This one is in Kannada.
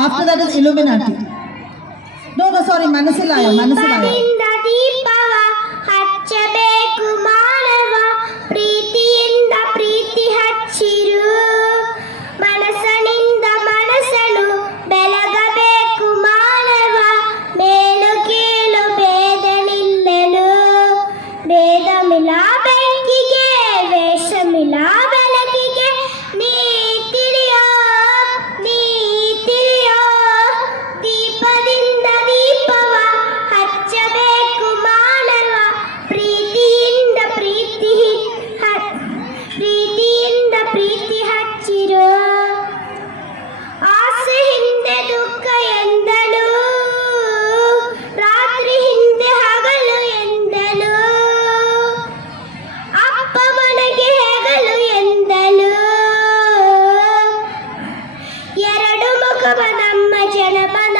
After that is Illuminati. No, sorry, Manasilayo. ದೀಪವ ಹಚ್ಚಬೇಕು ಮಾನವ, ಪ್ರೀತಿಯಿಂದ ಪ್ರೀತಿ ಹಚ್ಚಿರು. ಮನಸ್ಸನಿಂದ ಮನಸ್ಸನು ಬೆಳಗಬೇಕು ಮಾನವ, ಮೇಲು ಕೀಳು ಭೇದ ನಿಲ್ಲಲು. ಭೇದ ಮಿಲ ಬೆಂಕಿಗೆ, ವೇಷ ಮಿಲ ಬೆಳಕಿಗೆ. ನೀ ತಿಳಿಯೋ ದೀಪದಿಂದ ದೀಪವ ಹಚ್ಚಬೇಕು ಮಾನವ, ಪ್ರೀತಿಯಿಂದ ಪ್ರೀತಿ ಹಚ್ಚಿರು. ಆಸೆ ಹಿಂದೆ ದುಃಖ ಎಂದನು, ರಾತ್ರಿ ಹಿಂದೆ ಹಗಲು ಎಂದನು. ಅಪ್ಪ ಮನೆಗೆ ಹೆಗಲು ಎಂದನು. ಎರಡು ಮುಖವ ನಮ್ಮ ಜನಮನ